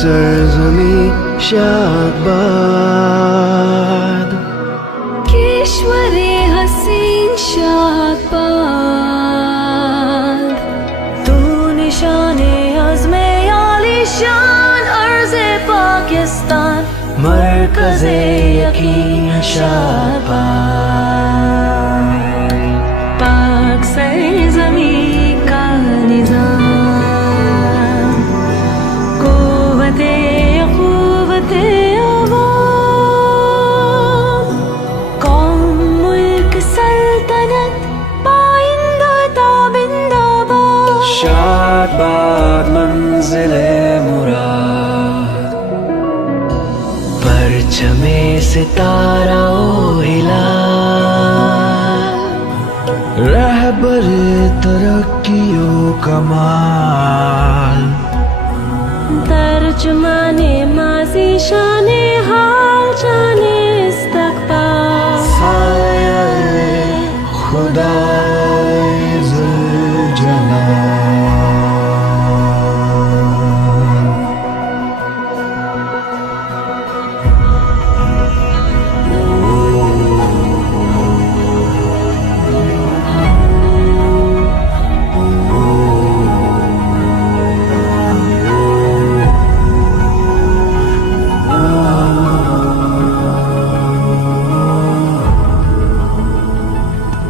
सरजमी शादबाद केशवरे हसीन शादबाद तू निशाने अज़्मे आलिशान अर्ज़े पाकिस्तान मरकज़े यकीन शादबाद पाक सरज़मी का निज़ाम क़ुव्वते अवाम कौम मुल्क सल्तनत पाइंदा ताबिंदाबाद शादबाद मंज़िले मुराद परचमे सितारा ओ हिलाल रहबर तरक्कियो कमाल तर्जुमाने माज़ी शान